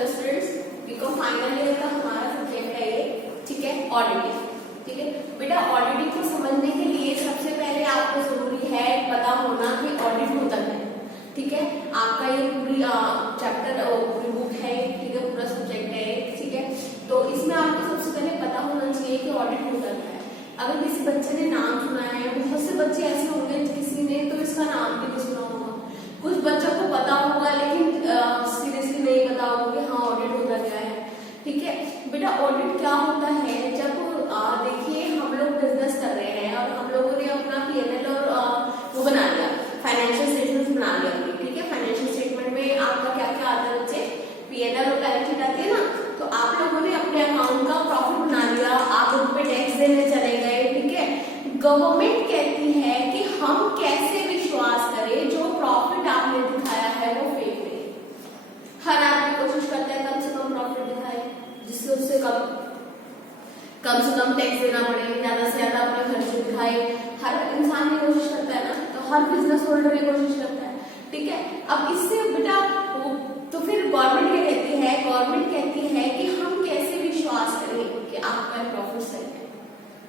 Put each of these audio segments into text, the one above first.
Hello students, BCom final year का हमारा subject है ये, ठीक है, ऑडिटिंग। ठीक है बेटा, ऑडिटिंग को समझने के लिए सबसे पहले आपको जरूरी है पता होना कि ऑडिट होता है। ठीक है, आपका ये पूरी चैप्टर पूरी बुक है, ठीक है, पूरा सब्जेक्ट है, ठीक है। तो इसमें आपको सबसे पहले पता होना चाहिए कि ऑडिट होता है। अगर किसी बच्चे ने नाम सुना है, बहुत से बच्चे ऐसे होंगे किसी ने तो इसका नाम भी नहीं सुना होगा, कुछ बच्चों को पता होगा लेकिन सीरियसली नहीं पता होगा कि हाँ ऑडिट होता क्या है। ठीक है बेटा, ऑडिट क्या होता है, जब देखिए हम लोग बिजनेस कर रहे हैं और हम लोगों ने अपना P&L और वो बना लिया, फाइनेंशियल स्टेटमेंट बना लिया। ठीक है, फाइनेंशियल स्टेटमेंट में आपका क्या क्या आता है बच्चे, P&L और बैलेंस शीट आती है ना। तो आप लोगों ने अपने अकाउंट का प्रॉफिट बना लिया, आप उन पे टैक्स देने चले गए। ठीक है, गवर्नमेंट कहती है कि हम कैसे विश्वास करें जो प्रॉफिट आपने दिखाया है वो फेक नहीं। हर आदमी कोशिश करता है कम से कम प्रॉफिट दिखाए, जिससे उससे कम से कम टैक्स देना पड़े, ज्यादा से ज्यादा अपने खर्चे दिखाए। हर इंसान ये कोशिश करता है ना, तो हर बिजनेस होल्डर ये कोशिश करता है। ठीक है, अब इससे बेटा तो फिर गवर्नमेंट क्या कहती है, गवर्नमेंट कहती है कि हम कैसे विश्वास करें कि आपका प्रॉफिट सही है।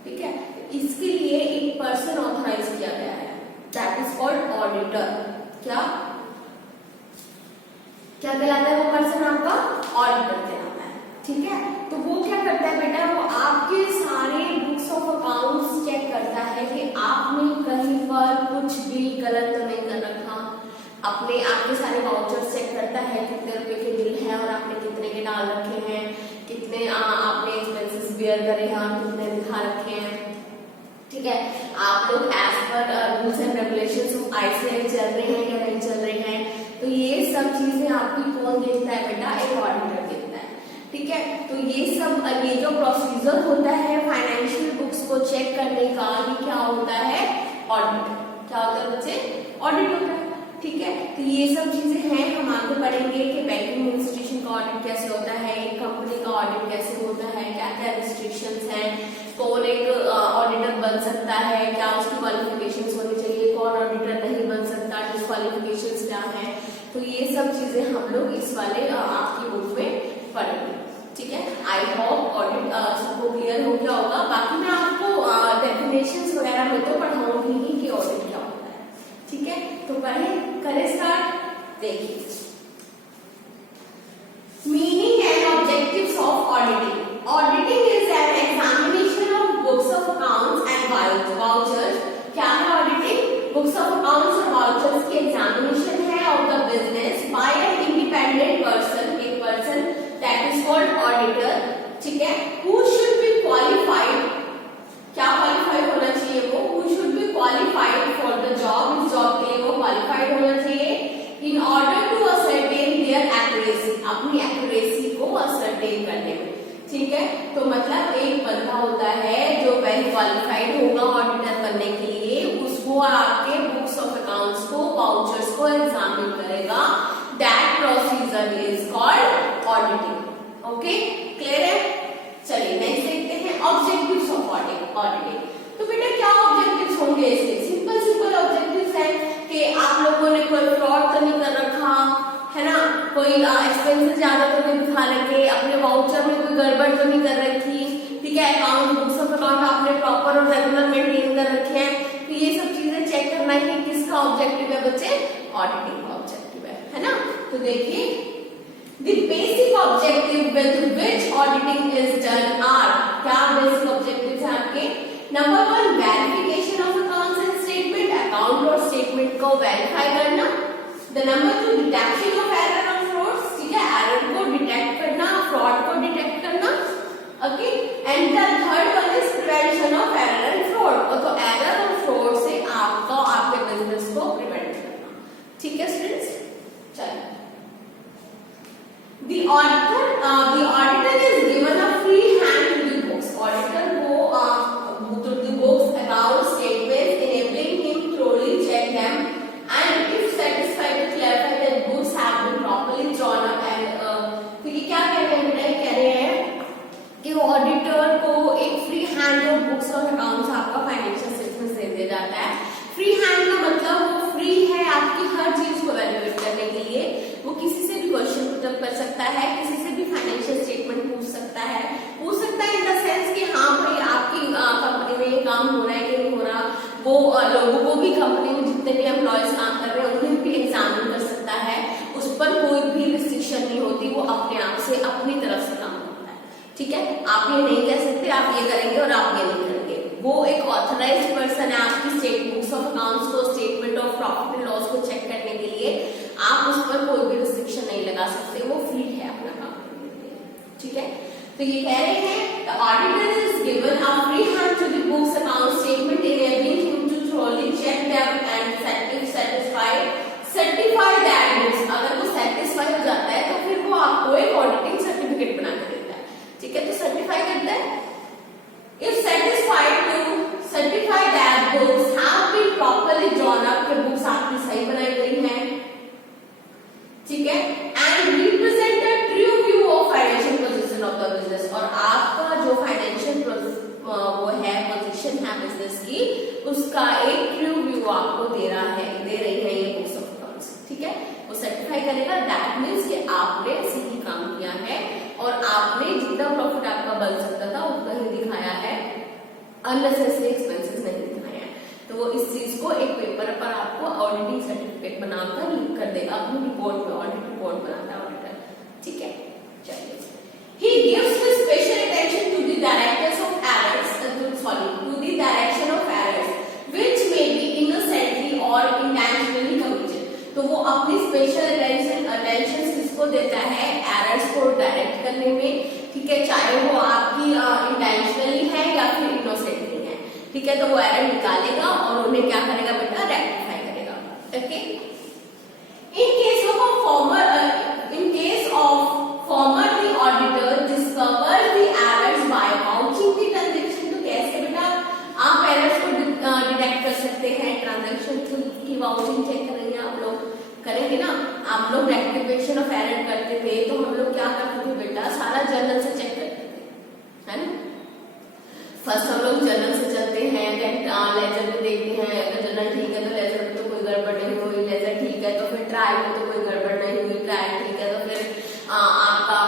ठीक है, इसके लिए एक पर्सन ऑथराइज किया गया है, दैट इज कॉल्ड ऑडिटर। क्या क्या कहलाता है वो पर्सन, आपका ऑडिटर कहलाता है। ठीक है, तो वो क्या करता है बेटा, वो आपके सारे बुक्स ऑफ अकाउंट्स चेक करता है कि आपने कहीं पर कुछ भी गलत तो नहीं कर रखा। अपने आपके सारे वाउचर्स चेक करता है, कितने रुपए के बिल है और आपने कितने के डाल रखे हैं, कितने आपने एक्सपेंसेस बियर करे हैं और कितने दिखा रखे हैं। ठीक है, आप लोग as per rules and regulations of ICAI चल रहे हैं या नहीं चल रहे हैं। तो ये सब चीजें आपकी कौन देखता है बेटा, एक ऑडिटर देखता है। ठीक है, तो ये सब ये जो प्रोसीजर होता है फाइनेंशियल बुक्स को चेक करने का, ये क्या होता है, ऑडिट। क्या होता है बच्चे, ऑडिट होता है। ठीक है, तो ये सब चीजें हैं, हम आगे पढ़ेंगे कि बैंकिंग इंस्टीट्यूशन का ऑडिट कैसे होता है, एक कंपनी का ऑडिट कैसे होता है, क्या क्या रिस्ट्रिक्शंस हैं, कौन एक ऑडिटर बन सकता है, क्या उसकी क्वालिफिकेशंस होनी चाहिए, कौन ऑडिटर नहीं बन सकता, डिस्क्वालिफिकेशंस क्या है। तो ये सब चीजें हम लोग इस वाले आपकी बुक में पढ़ेंगे। ठीक है, आई होप ऑडिट सबको क्लियर हो गया होगा। बाकी मैं आपको डेफिनेशंस वगैरह में तो पढ़ाऊंगी ही कि ऑडिट क्या होता है। ठीक है, तो करें स्टार्ट। देखिए, meaning and objectives of auditing. Auditing is an examination of books of accounts and vouchers. क्या है ऑडिटिंग, बुक्स ऑफ अकाउंट्स और वाउचर्स की एग्जामिनेशन है of the business by an independent person, एक person that is called auditor. ठीक है, who should be qualified, क्या qualified होना चाहिए वो, who should be qualified for the job, इस जॉब के लिए वो क्वालिफाइड होना चाहिए। In order to ascertain their accuracy, अपनी एक्यूरेसी को असर्टेन करने में। ठीक है, तो मतलब एक बंदा होता है जो वेल क्वालिफाइड होगा ऑडिटर बनने के लिए, उसको आपके बुक्स ऑफ अकाउंट्स को, वाउचर्स को एग्जामिन करेगा। That procedure is called auditing. Okay, clear है। चलिए नेक्स्ट देखते हैं ऑब्जेक्टिव्स ऑफ ऑडिटिंग। तो बेटा क्या ऑब्जेक्टिव्स होंगे इसके, सिंपल ऑब्जेक्टिव्स हैं कि आप लोगों ने कोई फ्रॉड तो नहीं कर रखा है ना, कोई एक्सपेंसेस ज्यादा तो नहीं दिखा रखे, अपने वाउचर में कोई गड़बड़ तो नहीं कर रखी। ठीक है, अकाउंट बुक्स ऑफ अकाउंट आपने प्रॉपर और रेगुलर मेंटेन कर रखे हैं। तो ये सब चीजें चेक करना ही किसका ऑब्जेक्टिव है बच्चे, ऑडिटिंग का ऑब्जेक्टिव है ना। तो देखिए, the basic objective with which auditing is done are, क्या basic objectives हैं आपके, number 1 verification of accounts and statement, account और स्टेटमेंट को वेरीफाई करना। The number 2 detection of error और फ्रॉड्स, ठीक है, एरर को डिटेक्ट करना, फ्रॉड को डिटेक्ट करना। Okay, and the third one is prevention of error and fraud, तो एरर और फ्रॉड से आपके बिजनेस को प्रिवेंट करना। ठीक है स्टूडेंट्स, चलिए, The auditor is given a free hand to the books. Auditor को to the books, account statements, enabling him thoroughly check them and if satisfied to clarify that books have been properly drawn up and तो ये क्या कह रहे हैं कि auditor को एक फ्री हैंड ऑफ बुक्स और अकाउंट्स आपका फाइनेंशियल स्टेटमेंट्स दे दिया जाता है। फ्री हैंड का मतलब वो फ्री है आपकी हर चीज को वैल्यूएट करने के लिए, वो किसी से भी क्वेश्चन पुट अप कर सकता है, किसी से काम हो रहा है कि नहीं हो रहा, वो लोगों को भी, कंपनी में जितने भी एम्प्लॉयज काम कर रहे हैं उन्हें भी एग्जामिन कर सकता है, उस पर कोई भी रिस्ट्रिक्शन नहीं होती, वो अपने आप से अपनी तरफ से काम करता है। ठीक है, आप ये नहीं कह सकते आप ये करेंगे और आप ये नहीं करेंगे, वो एक ऑथराइज्ड पर्सन है आपकी स्टेट बुक्स ऑफ अकाउंट्स को, statement of profit and loss को चेक करने के लिए। आप उस पर कोई भी रिस्ट्रिक्शन नहीं लगा सकते, वो फ्री है अपना काम करने के लिए। ठीक है, तो ये कह रहे हैं the auditor is given a free hand to the books account statement enabling him to thoroughly check them and certify that books, अगर वो सेटिस्फाई हो जाता है तो फिर वो आपको एक ऑडिटिंग सर्टिफिकेट बना के देता है। ठीक है, तो सर्टिफाई करता है, if satisfied to certify that books have been properly drawn up, कि बुक्स आपकी सही बनाई गई हैं, ठीक है, and represent a true view of financial position of the business, और आपका जो फाइनेंशियल वो है पोजीशन है बिजनेस की, उसका एक ट्रू व्यू आपको दे रही है ये बुक्स ऑफ अकाउंट्स। ठीक है, वो सर्टिफाई करेगा, दैट मीन्स कि आपने सही काम किया है और आपने जितना प्रॉफिट आपका बन सकता था उतना ही दिखाया है, अननेसेसरी एक्सपेंसेस नहीं दिखाया है। तो वो इस चीज को एक पेपर पर आपको ऑडिटिंग सर्टिफिकेट बनाकर लिख कर देगा अपनी रिपोर्ट में, ऑडिट रिपोर्ट बनाता है ऑडिटर। ठीक है, चलिए, he gives the special attention to the directors of errors, to the direction of errors which may be innocently or intentionally committed। तो वो अपनी स्पेशल अटेंशन किसको देता है, एरर्स को डायरेक्ट करने में। ठीक है, चाहे वो आपकी इंटेंशनली है या फिर इनोसेंटली है। ठीक है, तो वो एरर निकालेगा और उन्हें क्या करेगा बेटा, रेक्टिफाई करेगा। Okay, in case of former the auditor discovers the errors by vouching the transaction। तो कैसे बेटा आप एरर्स को डिटेक्ट कर सकते हैं, ट्रांजैक्शन की वाउचिंग चेक करेंगे, आप लोग करेंगे ना, आप लोग रेक्टिफिकेशन ऑफ एरर करते थे तो हम लोग क्या करते थे बेटा, सारा जर्नल से चेक करते थे, है ना। फर्स्ट हम लोग जर्नल से चलते हैं, लेजर में देखते हैं, अगर जर्नल ठीक है तो लेजर में तो कोई गड़बड़ नहीं हुई, लेजर ठीक है तो फिर ट्रायल में तो कोई गड़बड़ नहीं हुई, ट्रायल ठीक है तो फिर आपका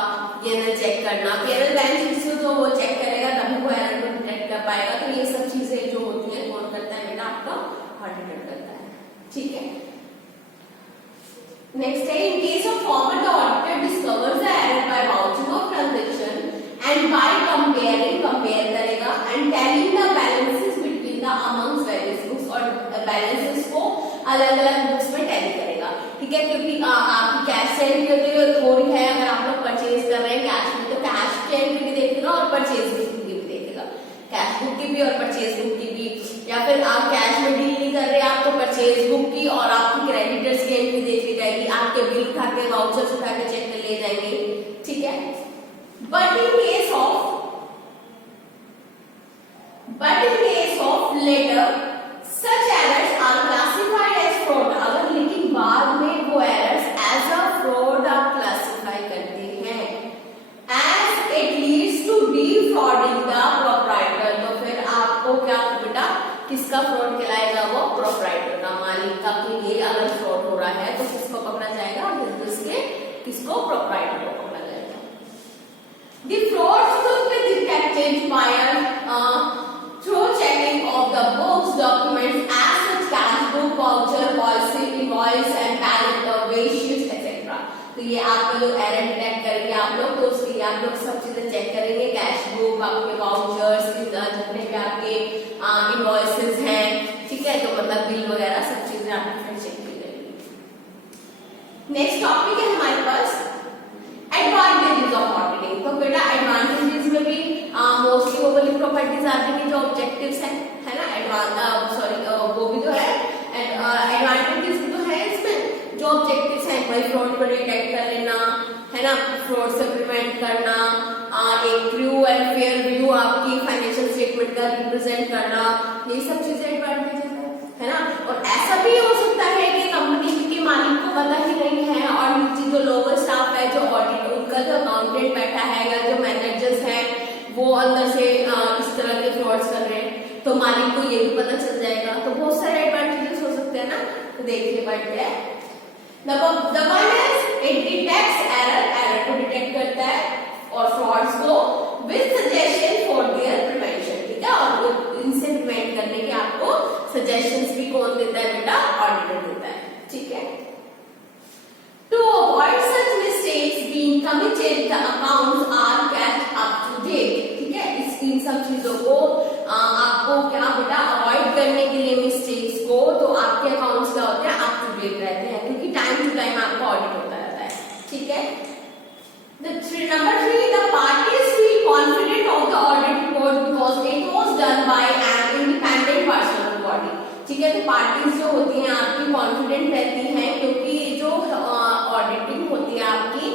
ये चेक करना, पेरोल बैलेंस शीट जो वो चेक करेगा तभी वो एरर को डिटेक्ट कर पाएगा। तो ये सब चीजें जो होती है कौन करता है बेटा, आपका ऑडिटर करता है। ठीक है, नेक्स्ट है, in case of former the auditor discovers the error by vouching of transaction and by compare करेगा and telling the balances between the amongst various books, और बैलेंसेस को अलग अलग बुक्स में टैली करेगा। ठीक है, क्योंकि आपकी कैश एंट्री होती है थोड़ी है, अगर आप लोग परचेज कर रहे हैं कैश में तो कैश की एंट्री भी देखेगा और परचेज बुक की भी देखेगा, कैश बुक की भी और परचेज बुक की भी, या फिर आप कैश में डील नहीं कर रहे आप तो परचेज बुक की और आपकी क्रेडिटर्स की एंट्री देख ली जाएगी, आपके बिल उठा के वाउचर्स उठा के चेक कर ले जाएंगे। ठीक है, but in case of latter such errors are classified as fraud. अगर लेकिन बाद में वो एरर्स एज अ फ्रॉड आप क्लासिफाई करते हैं, as it leads to defrauding the proprietor, तो फिर आपको क्या बेटा, किसका फ्रॉड कहलाएगा, वो प्रोप्राइटर का, मालिक का। तो ये अगर फ्रॉड हो रहा है तो किसको पकड़ा जाएगा, बिजनेस के किसको, प्रोप्राइटर को पकड़ा जाएगा। The frauds could be detected by through checking of the books documents as such cash book, voucher, policy, invoice and balance wage sheets etc। तो ये आपका जो एरर डिटेक्ट करेंगे आप लोग, तो उसके लिए आप लोग सब चीजें चेक करेंगे, कैश बुक, आपके वाउचर्स, जितने भी आपके इनवॉइसेस हैं। ठीक है, तो मतलब बिल वगैरह सब चीजें आपको चेक की जाएगी। नेक्स्ट टॉपिक है हमारे पास एडवांटेजेस ऑफ ऑडिटिंग। तो बेटा एडवांटेजेस में भी मोस्टली वो वाली प्रॉपर्टीज आती हैं जो ऑब्जेक्टिव्स हैं, है ना, वो भी जो है एडवांटेजेस भी तो है इसमें, जो ऑब्जेक्टिव्स हैं भाई फ्रॉड को डिटेक्ट कर लेना, है ना, फ्रॉड से प्रिवेंट करना, एक ट्रू एंड फेयर व्यू आपकी फाइनेंशियल स्टेटमेंट का रिप्रेजेंट करना, ये सब चीजें एडवांटेजेस है ना। और ऐसा भी हो सकता है कि कंपनी के मालिक को पता ही नहीं है और नीचे जो लोअर स्टाफ है, जो ऑडिट उनका जो अकाउंटेंट बैठा है या जो मैनेजर्स हैं वो अंदर से इस तरह के फ्रॉड्स कर रहे हैं, तो मालिक को ये भी पता चल जाएगा। तो बहुत सारे एडवांटेजेस हो सकते हैं ना, तो देखिए बढ़ते हैं। The one is it detects error को डिटेक्ट करता है और फ्रॉड्स को with suggestion for their prevention। ठीक है, और इनसे prevent check the accounts are kept up to date. ठीक है, इन सब चीजों को आपको क्या बेटा अवॉइड करने के लिए मिस्टेक्स को, तो आपके अकाउंट्स क्या होते हैं अप टू डेट रहते हैं, क्योंकि टाइम टू टाइम आपका ऑडिट होता रहता है. ठीक है. Number 3, the parties feel confident of the audit report because it was done by an independent person of the body. ठीक है, तो पार्टीज जो होती हैं आपकी कॉन्फिडेंट रहती हैं क्योंकि जो ऑडिटिंग होती है आपकी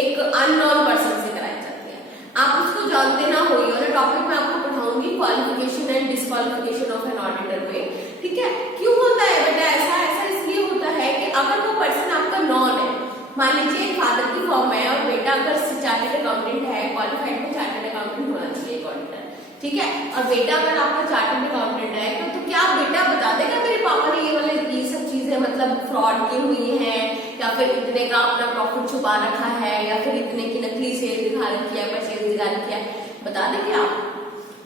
एक अननोन पर्सन से कराई जाती है. आप उसको जानते ना हो, ये टॉपिक मैं आपको पढ़ाऊंगी qualification and disqualification of an auditor में. ठीक है, क्यों होता है बेटा ऐसा? ऐसा इसलिए होता है कि अगर वो पर्सन आपका नॉन है, मान लीजिए फादर की फॉर्म है और बेटा अगर चार्टर्ड अकाउंटेंट है, क्वालिफाइड में चार्टर्ड अकाउंटेंट होना चाहिए ऑडिटर. ठीक है, और बेटा अगर आपका चार्टर्ड अकाउंटेंट है तो क्या बेटा बता देगा मेरे पापा ने ये वाले ये सब चीजें मतलब फ्रॉड की हुई है, या फिर इतने का अपना प्रॉफिट छुपा रखा है, या फिर इतने की नकली सेल दिखा रखी है, परचेज दिखा रखी है? बता देंगे आप?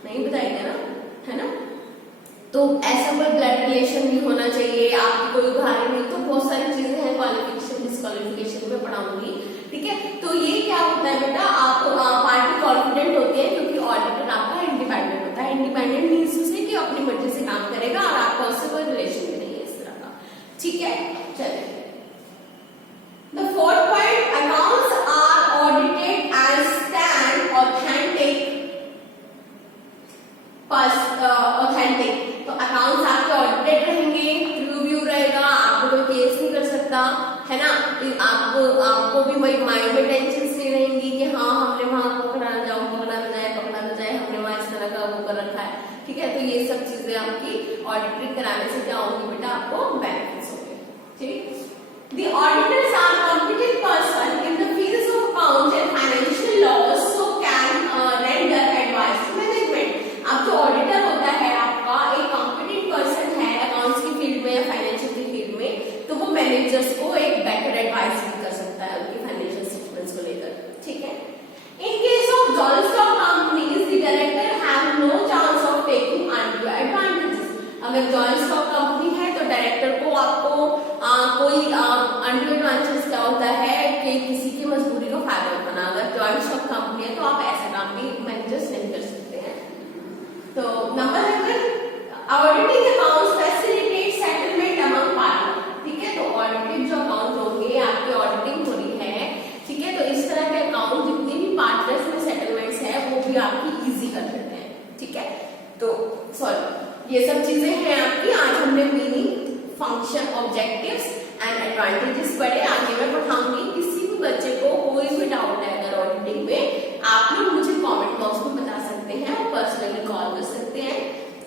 नहीं बताएंगे ना, है ना. तो ऐसा कोई ब्लड रिलेशन भी होना चाहिए. आपकी कोई उदाहरण नहीं, तो बहुत सारी चीजें हैं क्वालिफिकेशन डिस्क्वालिफिकेशन में पढ़ाऊंगी. ठीक है, तो ये क्या होता है बेटा, आप पार्टी कॉन्फिडेंट होती है क्योंकि ऑडिटर आपका इंडिपेंडेंट होता है. इंडिपेंडेंट मीन्स उसे कि अपनी मर्जी से काम करेगा और आपका उससे कोई रिलेशन भी नहीं है इस तरह का. ठीक है, चलिए. The fourth point, accounts are audited and stand authentic. तो अकाउंट्स आपके ऑडिटेड रहेंगे, ट्रू व्यू रहेगा, आपको कोई केस नहीं कर सकता, है ना. आपको भी वही माइंड में टेंशन नहीं रहेंगी कि हाँ हमने वहां पकड़ा ना जाए, हमने वहां इस तरह का वो कर रखा है. ठीक है, तो ये सब चीजें आपकी ऑडिटिंग कराने से क्या होंगी बेटा, आपको बेनिफिट्स होंगे. ठीक. The auditors are competent person in the fields of accounts and financial laws, so can render advice to management. अब जो ऑडिटर होता है आपका एक कॉम्पिटेंट पर्सन है अकाउंट्स की फील्ड में या फाइनेंशियल की फील्ड में, तो वो मैनेजर्स को एक बेटर एडवाइस भी कर सकता है उनके फाइनेंशियल स्टेटमेंट्स को लेकर. ठीक है. In case of joint stock companies the director have no chance of taking undue advantages. अगर जॉइंट स्टॉक कंपनी है तो डायरेक्टर को आपको कोई अनड्यू एडवांटेजेस क्या होता है कि किसी की मजबूरी का फायदा उठाना. अगर जॉइंट स्टॉक कंपनी है तो आप ऐसा काम भी मैनेजर्स नहीं कर सकते हैं. तो number 11, auditing accounts facilitate settlement among party. ठीक है, तो ऑडिटेड जो अकाउंट होंगे आपकी ऑडिटिंग हो रही है, ठीक है, तो इस तरह के अकाउंट जितने भी पार्टनर्स में सेटलमेंट्स है वो भी आपकी इजी कर देते हैं. ठीक है, तो सॉरी ये सब चीजें हैं आपकी. आज हमने meaning, function, objectives and advantages पढ़े. आगे मैं पढ़ाऊंगी. किसी भी बच्चे को कोई भी डाउट है अगर ऑडिटिंग में, आप लोग मुझे कमेंट बॉक्स में बता सकते हैं और पर्सनली कॉल कर सकते हैं.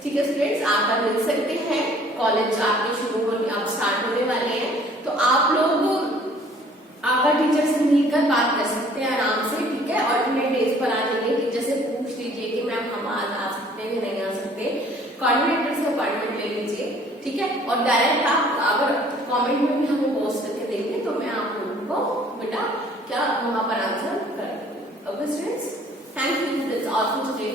ठीक है स्टूडेंट्स, आकर मिल सकते हैं. कॉलेज आपके शुरू होने अब स्टार्ट होने वाले हैं, तो आप लोग आकर टीचर से मिलकर बात कर सकते हैं आराम से. ठीक है, ऑल्टरनेट डेज पर आ जाइए, टीचर से पूछ लीजिए कि मैम हम आज आ सकते हैं कि नहीं आ सकते. कोऑर्डिनेटर से अपॉइंटमेंट ले लीजिए. ठीक है, और डायरेक्ट आप अगर कमेंट में भी हमें पोस्ट करके देंगे तो मैं आप लोगों को बेटा क्या वहां पर आंसर कर दूंगी. Okay students, thank you. That's all for today.